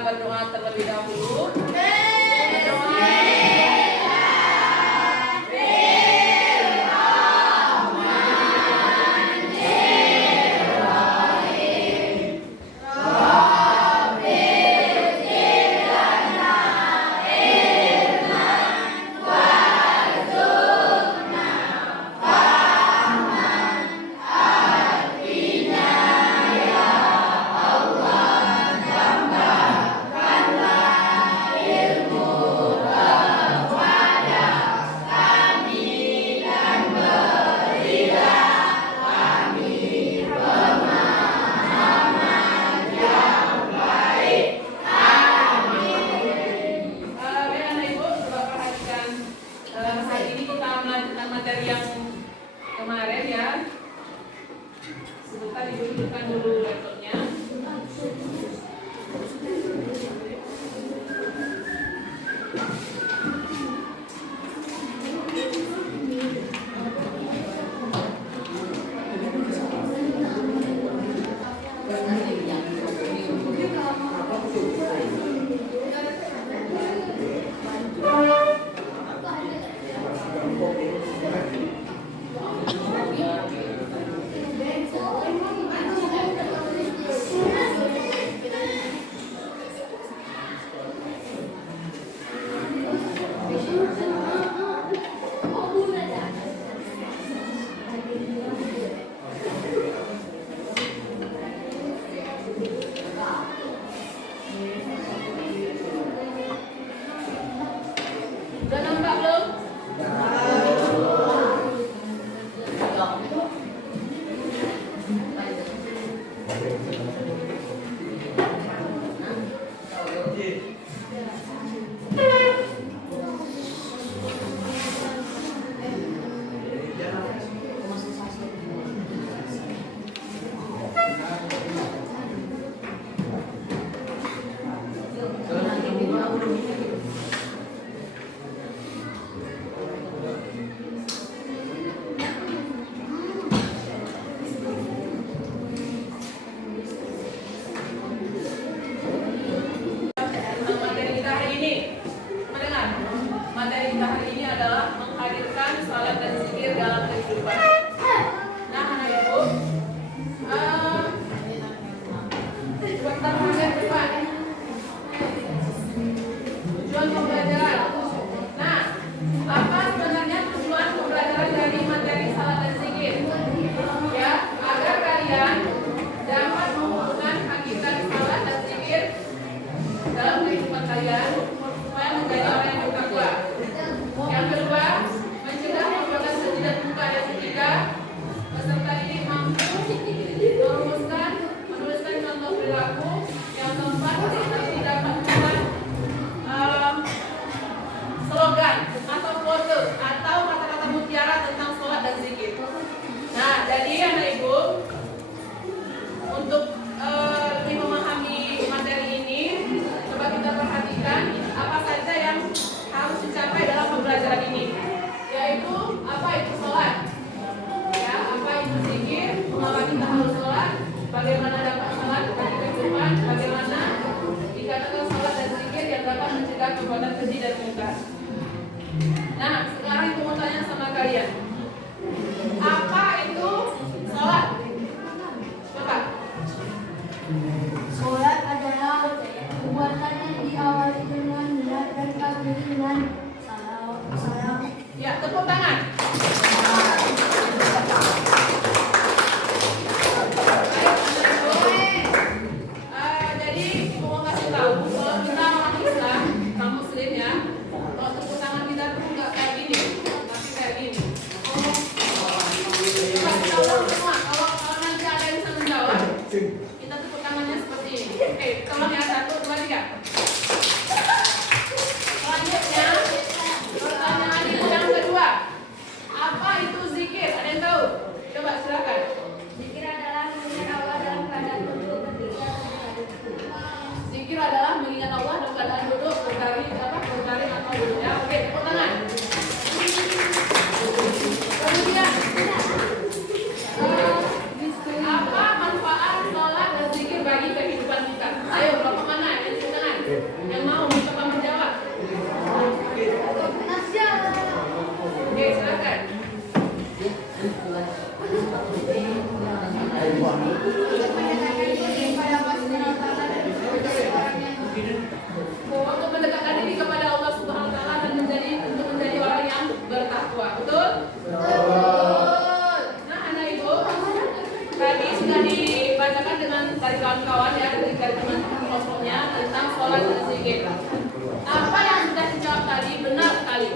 Berdoa terlebih dahulu. Kemarin ya, sebentar dihidupkan dulu laptopnya. Udah nampak belum? Materi kita hari ini adalah menghadirkan salat dan zikir dalam kehidupan. Nah, anak ibu, pertanyaan depan. Tujuan pembelajaran. Nah, apa sebenarnya tujuan pembelajaran dari materi salat dan zikir? Ya, agar kalian dapat menghubungkan hakikat salat dan zikir dalam kehidupan kalian supaya menjadi orang yang bertakwa. Yang kedua, mencegah perbuatan keji dan munkar. Yang ketiga, peserta didik mampu menuliskan contoh perilaku. Yang keempat, peserta didik dapat membuat slogan atau quote atau kata-kata mutiara tentang sholat dan zikir. Nah, jadi anak ibu, untuk lebih memahami materi ini, coba kita perhatikan apa saja yang harus dicapai dalam pembelajaran ini, yaitu apa itu sholat, ya, apa itu zikir, mengapa kita harus sholat, bagaimana dapat sholat bagi kehidupan, bagaimana dikatakan sholat dan zikir yang dapat mencegah perbuatan keji dan munkar. Nah, sekarang aku mau tanya sama kalian. Apa itu sholat? Coba. Sholat adalah perbuatan yang diawali dengan niat dan diakhiri dengan salam. Ya, tepuk tangan. Jadi ibu mau kasih tahu kalau kita orang Islam, kaum Muslim ya, kalau tepuk tangan kita tuh nggak kayak gini, tapi kayak gini. Coba kita ulang semua. Kalau nanti ada yang bisa menjawab, kita tepuk tangannya seperti ini. Oke, tolong ya 1, 2, 3. Selanjutnya, pertanyaan ibu yang kedua. Apa itu zikir? Ada yang tahu? Coba silakan. Zikir adalah mengingat Allah dalam keadaan duduk ketika Zikir adalah mengingat Allah dalam keadaan duduk, berbaring atau duduk. Ya, oke, tepuk tangan. Kemudian, apa manfaat sholat dan zikir bagi kehidupan kita? Ayo, kelompok mana? Yang tepuk tangan. Yang mau mencoba menjawab. Oke, silakan. Untuk mendekatkan diri kepada Allah Subhanahu wa taala dan menjadi orang yang bertakwa. Betul? Betul. Nah, anak ibu, tadi sudah dibacakan dari kawan-kawan ya, dari teman-teman kelompoknya tentang sholat dan zikir. Apa yang sudah dijawab tadi benar sekali.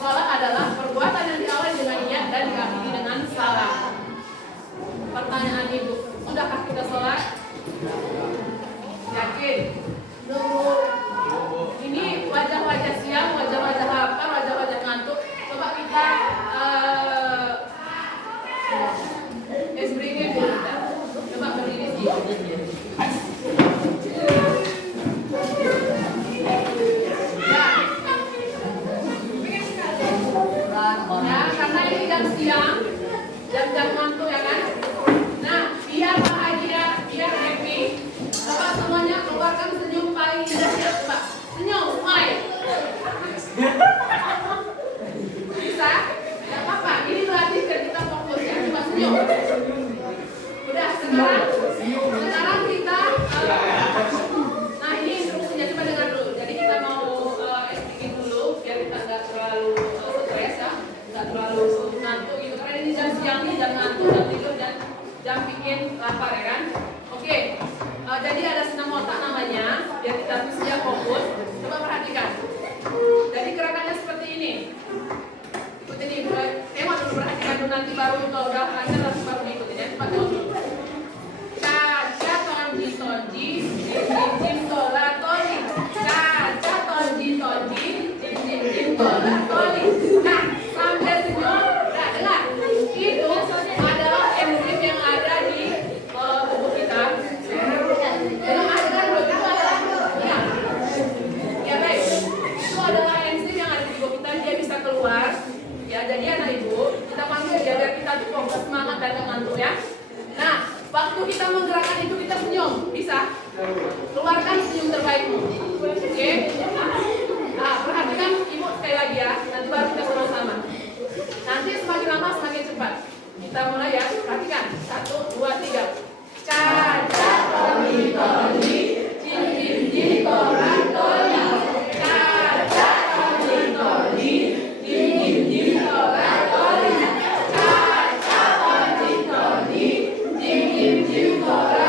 Sholat adalah perbuatan yang diawali dengan niat dan diakhiri dengan salam. Pertanyaan ibu, sudahkah kita sholat? Yakin? Ini wajah-wajah siang, wajah-wajah lapar, wajah-wajah ngantuk. Coba kita berdiri dulu kita. Coba berdiri sih. Ya, karena ini jam siang, jam-jam ngantuk ya kan. Nah, biar bahagia, biar happy, coba semuanya keluarkan senyum paling indah ya, coba. Senyum, smile. Bisa? Gak apa-apa, ini berarti biar kita fokus ya, coba senyum. Udah, sekarang kita nah ini instruksinya, coba dengar dulu. Jadi kita mau speaking dulu, biar kita nggak terlalu stres ya, nggak terlalu ngantuk gitu. Karena ini jam siang nih, jam ngantuk, jam tidur, dan jam bikin lapar ya kan. Oke, jadi ada senam otak namanya, biar kita bisa fokus. Coba perhatikan. Jadi gerakannya seperti ini. Ikutin nih, tengok dulu, perhatikan dulu, nanti baru kalau udah lancar langsung baru diikutin ya. Cepat dulu. Caca tonji tonji, jim tola toli. Caca tonji tonji, jim tola toli. Nah, sampai senyum, nah dengar. Itu adalah enzim yang ada di tubuh kita. Dengar dulu, itu adalah ya baik. Itu adalah enzim yang ada di tubuh kita, dia bisa keluar. Ya, jadi anak ibu, kita panggil dia biar kita tuh fokus, semangat dan gak ngantuk ya. Nah, waktu kita menggerakkan itu kita senyum, bisa? Keluarkan senyum terbaikmu. Oke? Nah, perhatikan ibu sekali lagi ya, nanti baru kita sama-sama. Nanti semakin lama semakin cepat. Kita mulai ya, perhatikan. 1, 2, 3. Caca toli toli, jim jim jim tola toli. Caca toli toli, jim jim jim tola toli. Caca toli toli, jim jim jim tola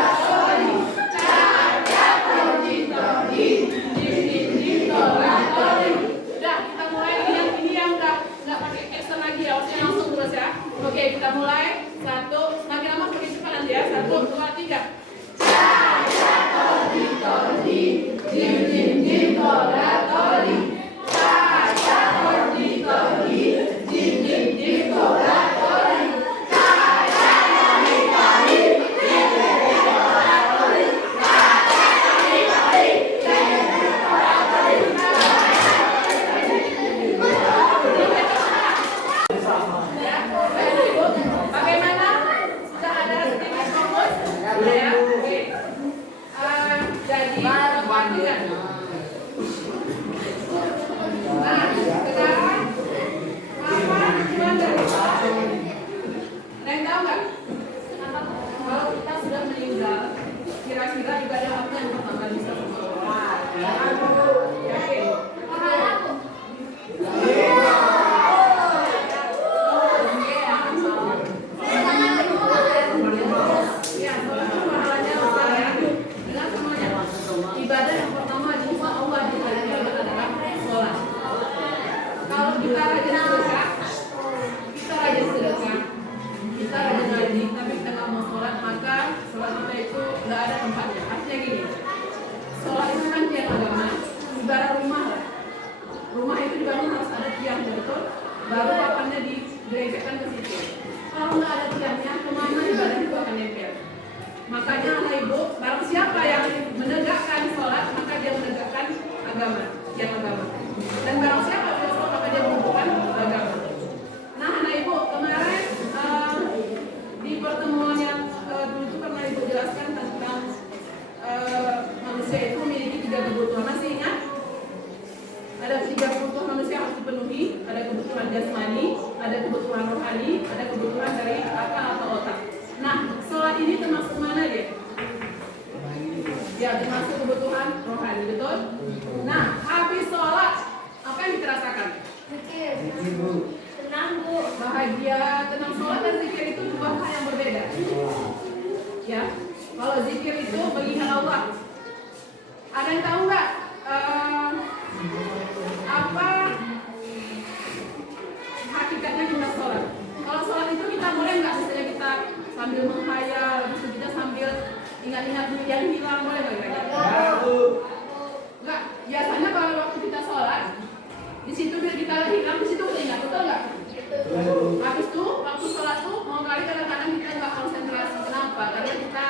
tiangnya, betul? Baru papannya digeresekkan ke situ. Kalau nggak ada tiangnya, kemana ibadah itu akan nempel. Makanya anak ibu, barang siapa yang menegakkan sholat, maka dia menegakkan agama, yang agama. Dan barang siapa yang sholat, maka dia menegakkan agama. Nah anak ibu, kemarin di pertemuan yang dulu itu pernah ibu jelaskan tentang manusia itu memiliki 3 kebutuhan. Masih ingat? Ada 3 kebutuhan manusia harus dipenuhi. Ada kebutuhan jasmani, ada kebutuhan rohani, ada kebutuhan dari akal atau otak. Nah, sholat ini termasuk mana dia? Ya, termasuk kebutuhan rohani, betul? Nah, habis sholat, apa yang kita rasakan? Zikir. Tenang, Bu. Bahagia, tenang. Sholat dan zikir itu 2 hal yang berbeda. Ya, kalau zikir itu mengingat Allah. Ada yang tahu nggak apa hakikatnya kita sholat? Kalau sholat itu kita boleh nggak misalnya kita sambil menghayal, terus kita sambil ingat-ingat yang hilang, boleh nggak kira-kira? Nggak. Biasanya kalau waktu kita sholat, di situ biar kita hilang, di situ kita ingat, betul nggak? Habis itu waktu sholat tuh mau kali kadang-kadang kita nggak konsentrasi. Kenapa? Karena kita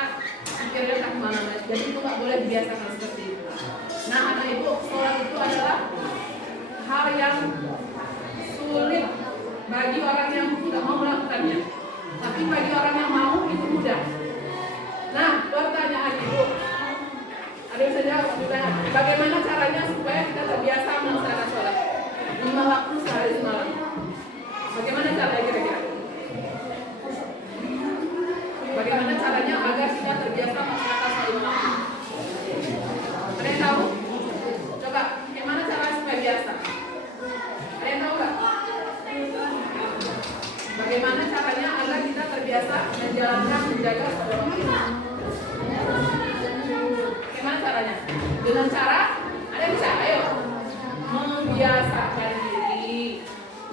pikirnya tak kemana-mana. Jadi itu nggak boleh dibiasakan seperti itu. Nah anak ibu, sholat itu adalah hal yang sulit bagi orang yang tidak mau melakukannya. Tapi bagi orang yang mau itu mudah. Nah pertanyaan ibu, ada yang bisa jawab? Bagaimana caranya supaya kita terbiasa melaksanakan sholat 5 waktu sehari semalam? Bagaimana caranya kira-kira? Bagaimana caranya agar kita terbiasa melaksanakan sholat 5 waktu? Ada yang tahu? Coba, bagaimana caranya supaya biasa? Ada yang tahu nggak? Bagaimana caranya agar kita terbiasa menjalankan menjaga sholat 5 waktu? Bagaimana caranya? Dengan cara, ada yang bisa? Ayo, membiasakan diri.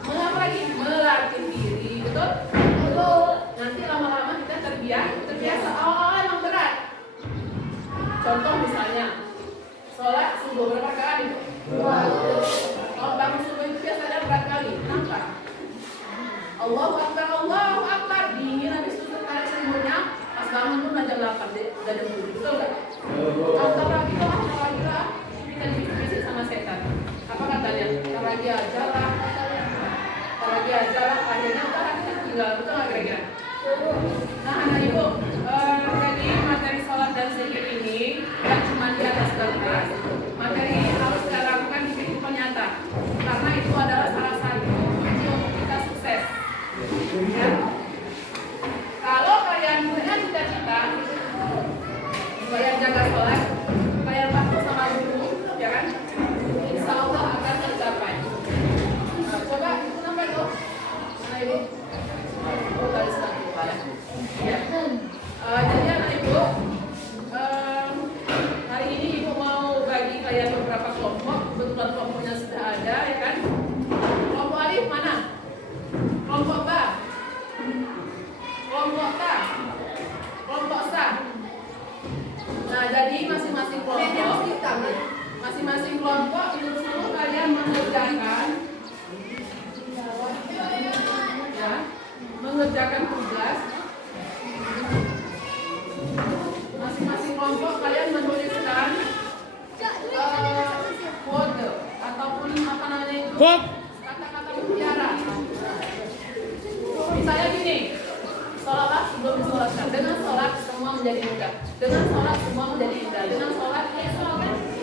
Mengapa lagi? Melatih diri, betul? Betul. Nanti lama-lama kita terbiasa. Awal-awal emang berat. Contoh misalnya, sholat subuh berapa kali? 2. Kalau bangun subuh itu biasanya berat kali. Kenapa? Allahu Akbar, dingin habis itu tarik selimutnya. Pas bangun pun udah jam 8, udah jam 7, betul nggak? Antar lagi lah, kita dibisik sama setan. Apa katanya? Ntar lagi aja lah, akhirnya udah kita tinggal, betul nggak kira-kira? Nah anak ibu, jadi materi sholat dan zikir ini yang cuma di atas kertas, materi harus kita lakukan di kehidupan nyata, karena itu adalah salah satu kunci untuk kita sukses. Ya. Kalau kalian punya cita-cita supaya jaga sholat, kalian patuh sama guru, ya kan? Insya Allah akan tercapai. Nah, coba itu sampai tuh, mana ibu? Oh, tadi sedang lupa ya. Ya. Jadi anak ibu, hari ini ibu mau bagi kalian beberapa kelompok. Kebetulan kelompoknya sudah ada, ya kan? Kelompok alif mana? Kelompok ba, kelompok ta, kelompok sa. Nah, jadi masing-masing kelompok itu dulu kalian mengerjakan tugas. Masing-masing kelompok kalian menuliskan kode ataupun apa namanya itu kata-kata mutiara. Misalnya gini, sholatlah sebelum disolatkan. Dengan sholat semua menjadi mudah. Dengan sholat semua menjadi indah. Dengan sholat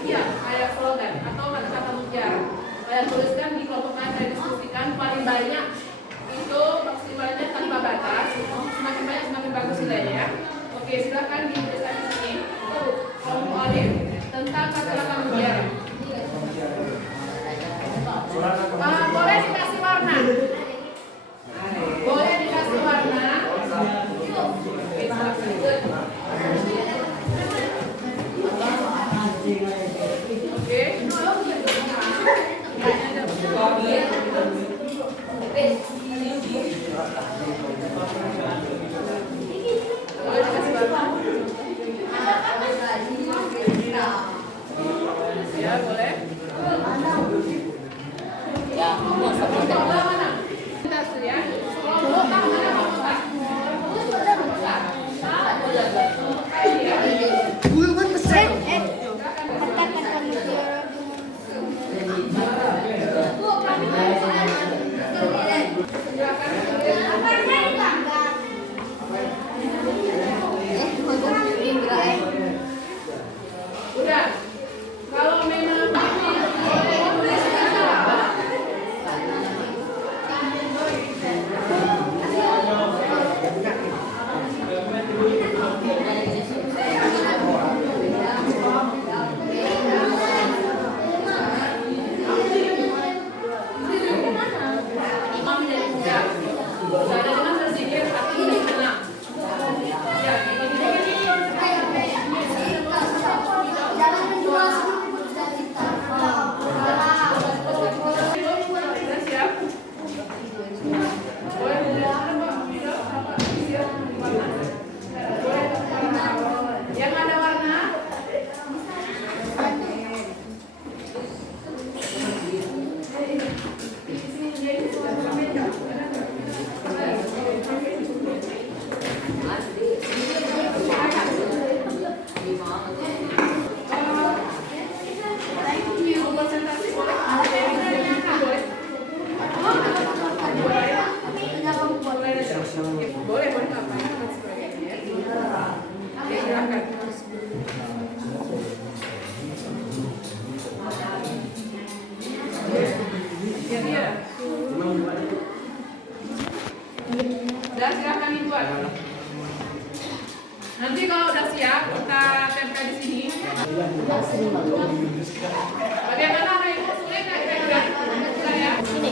iya, kayak slogan atau kata-kata mutiara. Kalian tuliskan di kelompok kalian, saya diskusikan paling banyak itu maksimalnya tanpa batas. Semakin banyak semakin bagus nilainya ya. Oke, silakan dituliskan di sini. Kelompok alif tentang kata-kata mutiara. Boleh dikasih warna. Boleh dikasih warna. Oke. Ya, boleh. Ya, dia. Udah silakan dibuat. Nanti kalau udah siap kita tempel di sini. Bagaimana anak ibu, sulit nggak kira-kira? Sudah ya? Sini.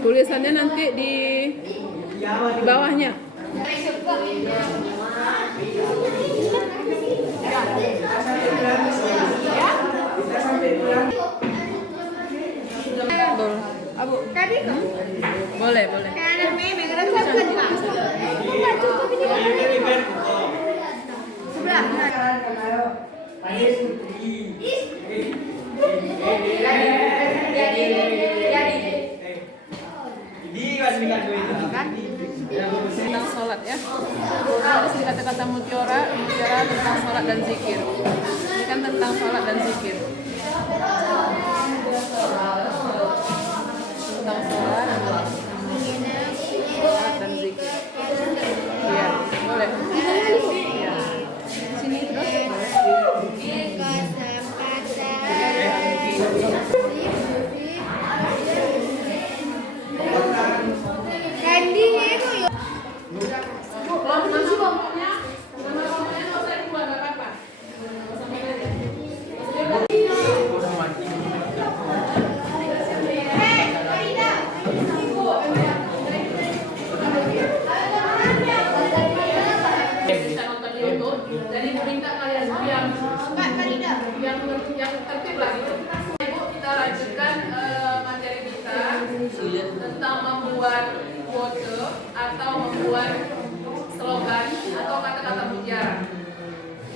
Tulisannya nanti di bawahnya. Abu, tadi Boleh, boleh. sebelah. Tentang sholat ya. Harus di kata-kata mutiara tentang sholat dan zikir. Ini kan tentang sholat dan zikir. Tentang sholat dan zikir. Iya, boleh. Iya. Sini terus. Kelompoknya nggak usah dibuat, nggak apa-apa. Bisa nonton di YouTube. Jadi ibu minta kalian yang tertib lah gitu. Ibu, kita lanjutkan materi kita tentang membuat quote atau membuat slogan atau kata-kata mutiara.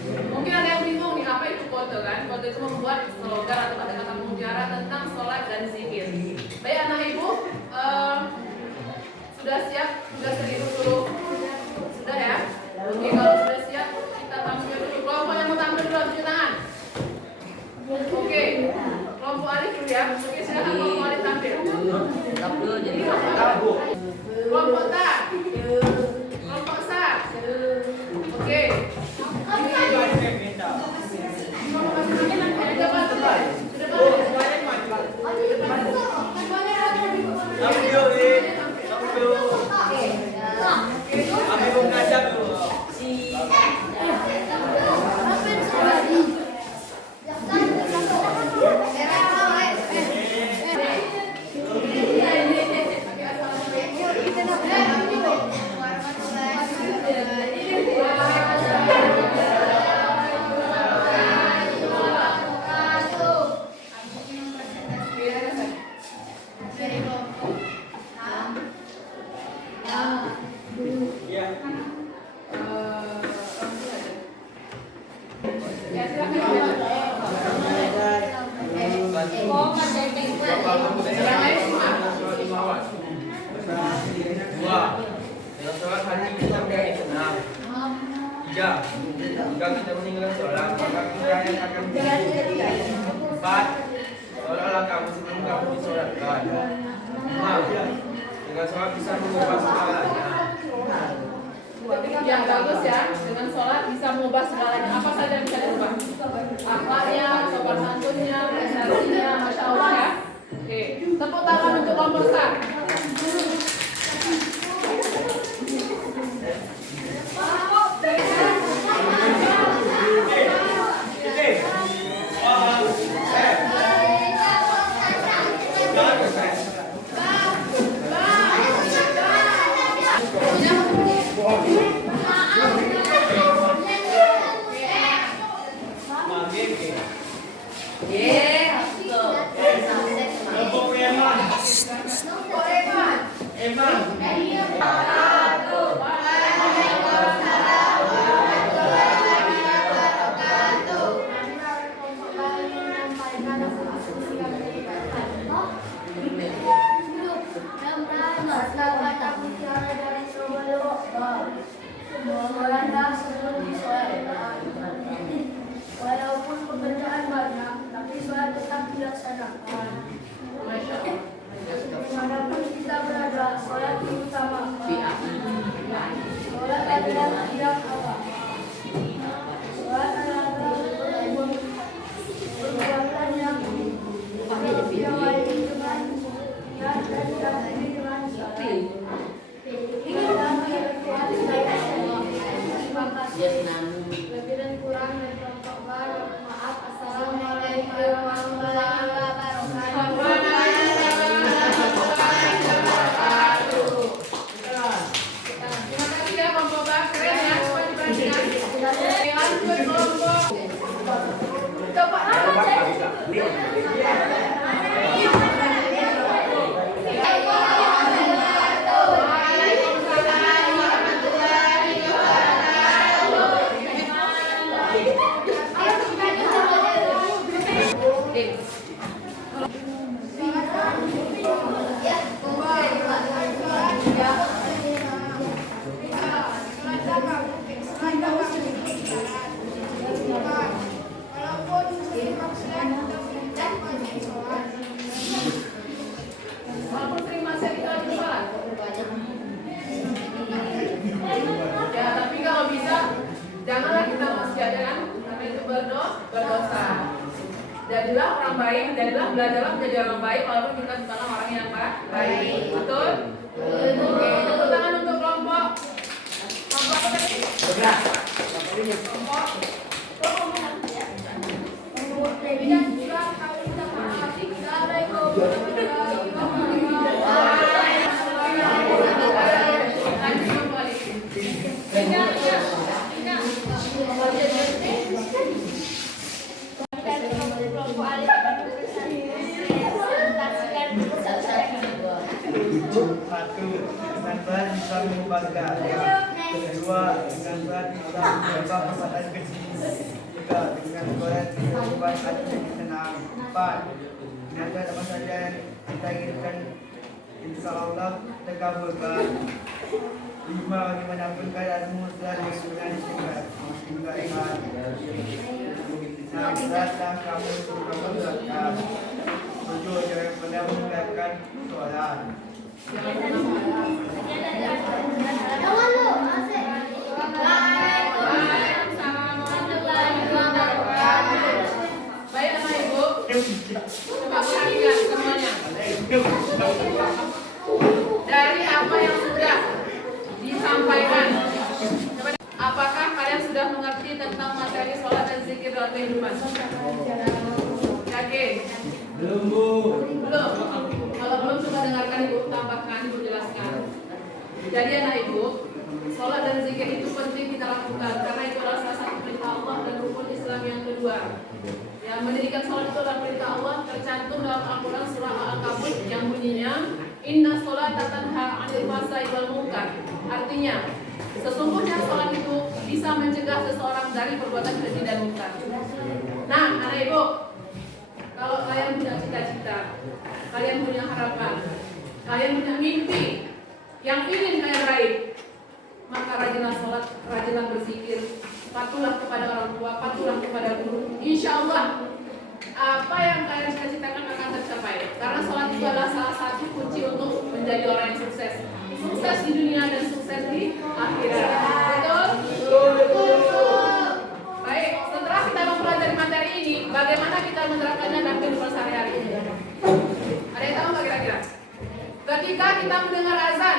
Mungkin ada yang bingung nih apa itu quote kan? Quote itu membuat slogan atau kata-kata mutiara tentang sholat dan zikir. Baik anak ibu, sudah siap? Sudah serius dulu? Sudah ya? Oke, kalau sudah siap kita tampil dulu. Kelompok yang mau tampil dulu tunjuk tangan. Oke, kelompok alif dulu ya. Oke, silakan kelompok alif tampil. Kelompok ta. Kelompok sa. Oke. Jika kita meninggalkan sholat, maka kita yang akan menjadi 4. Sholatlah kamu sebelum kamu disolatkan. 5. Dengan sholat bisa mengubah segalanya. Yang bagus ya, dengan sholat bisa mengubah segalanya. Apa saja yang bisa diubah? Akhlaknya, sopan santunnya, prestasinya, masya Allah ya. Oke, tepuk tangan untuk kelompok sa. Walaupun pekerjaan banyak, tapi sholat tetap dilaksanakan. Masya Allah. Dimanapun kita berada, sholat diutamakan. yang awal. Sholat adalah perbuatan yang diawali dengan niat dan diakhiri dengan salat. Terima kasih. Lebih dan kurang dari maaf. Assalamualaikum warahmatullahi wabarakatuh. Terima kasih ya kelompok B, keren ya, semua diperhatikan. Lanjut kelompok. Coba walaupun sering masih kita lagi sholat. Ya, tapi kalau bisa janganlah kita masih aja kan, karena itu berdosa. Jadilah orang baik, belajarlah menjadi orang baik walaupun kita bukan orang yang baik. Betul? Oke, tepuk tangan untuk kelompok. Kelompok apa tadi? Kelompok. Satu, dengan berat bisa mengubah keadaan. Kedua, dengan berat bisa mengubah perasaan kecil. Tiga, dengan berat bisa mengubah hati yang tenang. Empat, dengan berat apa saja yang kita inginkan, insya Allah terkabulkan. Lima, bagaimanapun keadaanmu dan yang sebenarnya sehingga ingat. Enam, beratlah kamu untuk memperberatkan. Tujuh, jangan pernah meninggalkan soalan. Baik anak ibu, coba perhatikan semuanya. Dari apa yang sudah disampaikan, apakah kalian sudah mengerti tentang materi sholat dan zikir dalam kehidupan? Yakin? Belum. Kalau belum coba dengarkan ibu, tambahkan, ibu jelaskan. Jadi anak ibu, sholat dan zikir itu penting kita lakukan karena itu adalah salah satu perintah Allah dan rukun Islam yang kedua. Ya, mendirikan sholat itu adalah perintah Allah tercantum dalam Al-Quran surah Al-Ankabut yang bunyinya Inna sholata tanha 'anil fahsya'i wal munkar. Artinya, sesungguhnya sholat itu bisa mencegah seseorang dari perbuatan keji dan munkar. Nah, anak ibu, kalau kalian punya cita-cita, kalian punya harapan, kalian punya mimpi yang ingin kalian raih, maka rajinlah sholat, rajinlah berzikir, patuhlah kepada orang tua, patuhlah kepada guru. Insya Allah apa yang kalian cita-citakan akan tercapai. Karena sholat itu adalah salah satu kunci untuk menjadi orang yang sukses. Sukses di dunia dan sukses di akhirat. Betul? Baik, setelah kita mempelajari materi ini, bagaimana kita menerapkannya dalam kehidupan sehari-hari? Ada yang tahu nggak kira-kira? Ketika kita mendengar azan,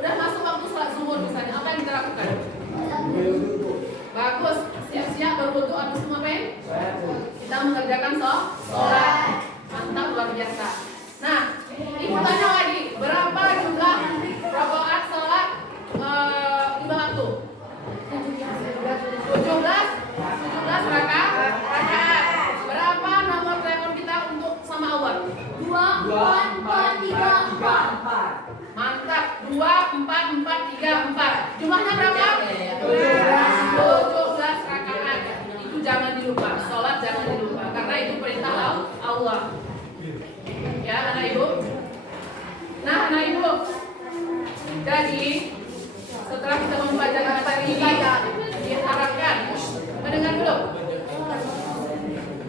udah masuk waktu sholat zuhur misalnya, apa yang kita lakukan? Bagus, siap-siap berwudu habis itu ngapain? Kita mengerjakan sholat. Mantap, luar biasa. Nah, ibu tanya lagi, berapa jumlah rakaat sholat 5 waktu? 17 rakaat. Berapa nomor telepon kita untuk sama Allah? 2, 4, 4, 3, 4. Mantap, 2, 4, 4, 3, 4. Jumlahnya berapa? 17 rakaat. Itu jangan dilupa, sholat jangan dilupa, karena itu perintah Allah. Ya, anak ibu. Nah, anak ibu. Jadi, setelah kita membaca materi ini, diharapkan, mendengar dulu.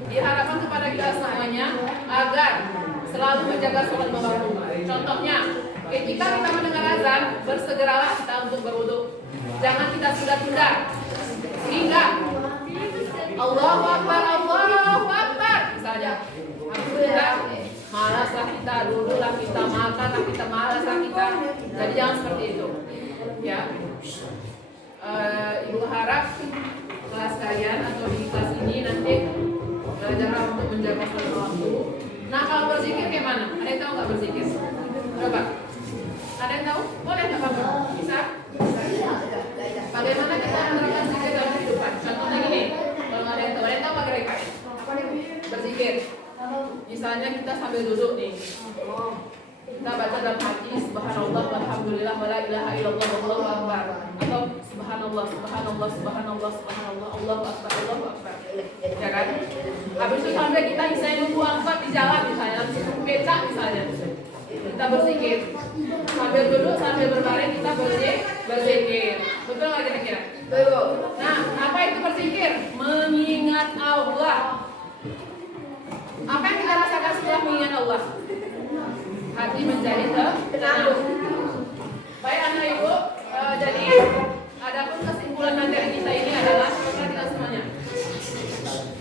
Diharapkan kepada kita semuanya agar selalu menjaga sholat lima waktu. Contohnya, ketika kita mendengar azan, bersegeralah kita untuk berwudu. Jangan kita tunda-tunda. Sehingga Allahu Akbar misalnya. Alhamdulillah, malaslah kita, dululah kita, makanlah kita, malaslah kita. Jadi jangan seperti itu. Ya. Ibu harap kelas kalian atau di kelas ini nanti belajar untuk menjaga sholat waktu. Nah, kalau berzikir gimana? Ada yang tahu nggak berzikir? Coba. Ada yang tahu? Boleh nggak Bapak? Bisa? Bagaimana kita menerapkan zikir dalam kehidupan? Contohnya gini, kalau nggak ada yang tahu nggak kira-kira? Berzikir. Misalnya kita sambil duduk nih. Kita baca dalam hadis subhanallah walhamdulillah wala ilaha illallah wallahu akbar. Atau subhanallah subhanallah subhanallah subhanallah Allahu akbar Allahu akbar. Ya kan? Habis itu sampai kita misalnya nunggu angkot di jalan misalnya, langsung becak misalnya. Kita berzikir. Sambil duduk sambil berbaring kita berzikir. Betul nggak kira-kira? Betul. Nah, apa itu berzikir? Mengingat Allah. Apa yang kita rasakan setelah mengingat Allah? Hati menjadi tenang. Baik anak ibu, jadi adapun kesimpulan materi kita ini adalah kita semuanya.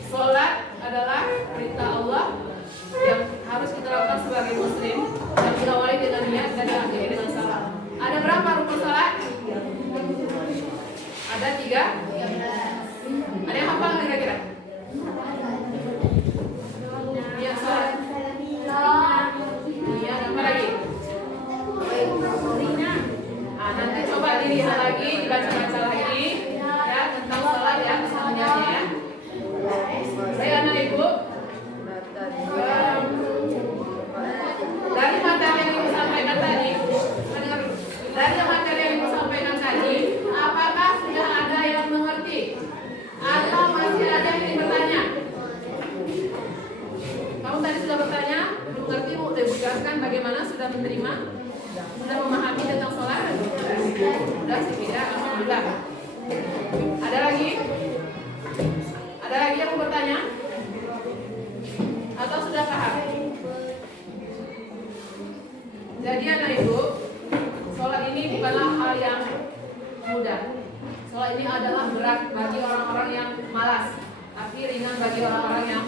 Sholat adalah perintah Allah yang harus kita lakukan sebagai muslim, yang diawali dengan niat dan diakhiri dengan salat. Ada berapa rukun salat? Ada 3. Ada yang hafal nggak kira-kira? Iya salat. Iya, apa lagi? Nanti coba dilihat lagi, dibaca-baca lagi ya tentang salat ya semuanya ya. Baik anak ibu, dari materi yang ibu sampaikan tadi, dari materi yang ibu sampaikan tadi, apakah sudah ada yang mengerti atau masih ada yang bertanya? Kamu tadi sudah bertanya, belum mengerti, mau jelaskan bagaimana sudah menerima, sudah memahami tentang sholat? Sudah sih tidak, alhamdulillah. Ada lagi? Ada lagi yang mau bertanya? Atau sudah paham? Jadi anak ibu, sholat ini bukanlah hal yang mudah. Sholat ini adalah berat bagi orang-orang yang malas, tapi ringan bagi orang-orang yang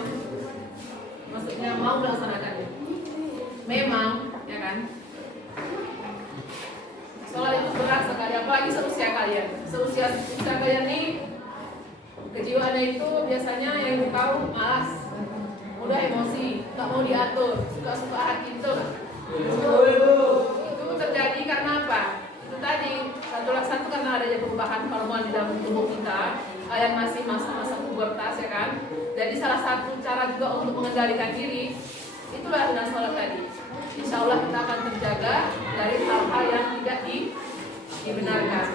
maksudnya mau melaksanakannya. Memang, ya kan? Sholat itu berat sekali, apalagi seusia kalian. Seusia kalian ini kejiwaannya itu biasanya yang tahu malas, mudah emosi, nggak mau diatur, suka-suka hati itu. Itu terjadi karena apa? Itu tadi satu karena adanya perubahan hormon di dalam tubuh kita yang masih masa-masa pubertas ya kan. Jadi salah satu cara juga untuk mengendalikan diri itulah dengan sholat tadi. Insya Allah kita akan terjaga dari hal-hal yang tidak dibenarkan,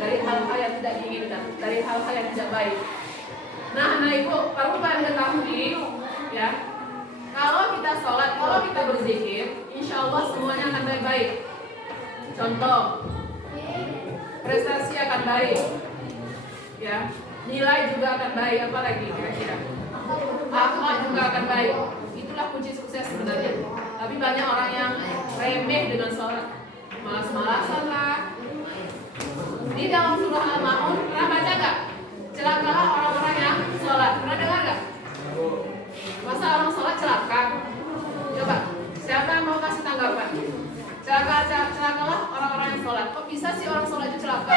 dari hal-hal yang tidak diinginkan, dari hal-hal yang tidak baik. Nah anak ibu, perlu kalian ketahui ya, kalau kita sholat, kalau kita berzikir, insya Allah semuanya akan baik-baik. Contoh, prestasi akan baik, ya, nilai juga akan baik, apalagi kira-kira, akhlak juga akan baik. Itulah kunci sukses sebenarnya. Tapi banyak orang yang remeh dengan sholat, malas-malasan lah. Di dalam surah Al-Maun pernah baca nggak? Celakalah orang-orang yang sholat. Pernah dengar nggak? Masa orang sholat celaka? Coba, siapa yang mau kasih tanggapan? Celakalah orang-orang yang sholat. Kok bisa sih orang sholat itu celaka?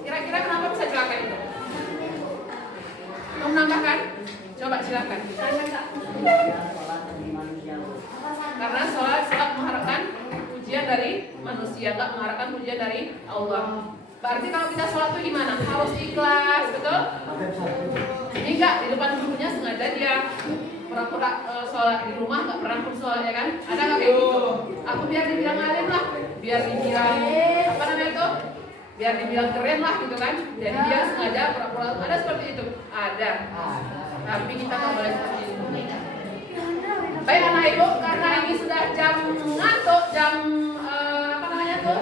Kira-kira kenapa bisa celaka itu? Mau menambahkan? Coba silakan. Karena sholat mengharapkan pujian dari manusia, nggak mengharapkan pujian dari Allah. Berarti kalau kita sholat itu gimana? Harus ikhlas, betul? Ini enggak, di depan gurunya sengaja dia pura-pura sholat di rumah, nggak pernah pun sholat ya kan? Ada nggak kayak gitu? Aku biar dibilang alim lah, biar dibilang apa namanya itu? Biar dibilang keren lah gitu kan? Jadi dia sengaja pura-pura. Ada seperti itu? Ada. Tapi kita nggak boleh seperti itu. Baik anak ibu, karena ini sudah jam ngantuk, jam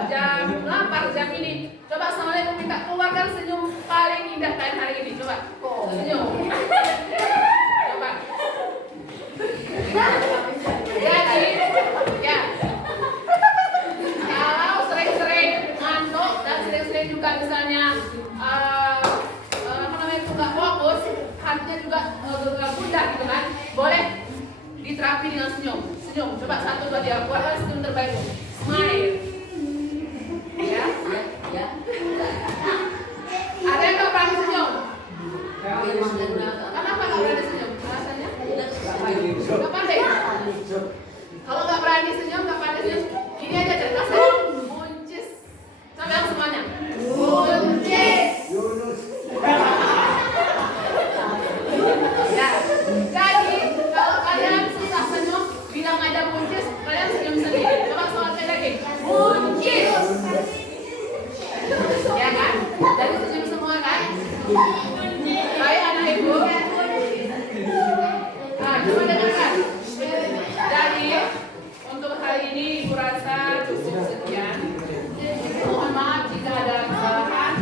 jam lapar jam ini. Coba assalamualaikum, minta keluarkan senyum paling indah kalian hari ini. Coba senyum. Coba. Jadi, ya. Kalau sering-sering ngantuk dan sering-sering juga misalnya tapi dengan senyum. Senyum. Coba 1, 2, 3. Buatlah senyum terbaikmu. Smile. Ya. Ya. Ada yang nggak berani senyum? Kenapa nggak berani senyum? Alasannya? Nggak pandai. Kalau nggak berani senyum, nggak pandai senyum, gini aja cerita saya. Buncis. Coba yang semuanya. Buncis. Ya. Jadi kalau kalian susah senyum, bilang aja buncis, kalian senyum sendiri. Coba soalnya lagi. Buncis. Ya kan? Jadi senyum semua kan? Baik anak ibu. Nah, coba dengarkan. Jadi untuk hari ini ibu rasa cukup sekian. Mohon maaf jika ada kesalahan.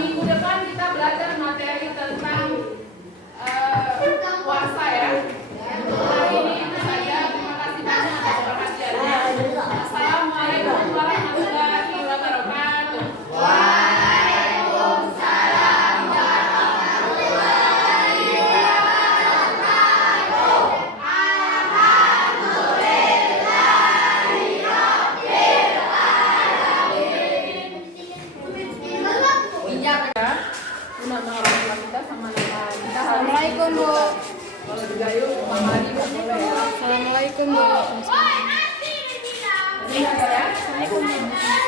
Minggu depan kita belajar materi tentang puasa ya. Untuk hari ini itu saja. Terima kasih banyak atas perhatiannya. Assalamualaikum warahmatullahi wabarakatuh. Nama orang tua kita sama nama kita. Assalamualaikum, Bu. Kalau di Gayo, Mama Adi nggak boleh ya. Assalamualaikum, Bu. Ini ada ya. Assalamualaikum.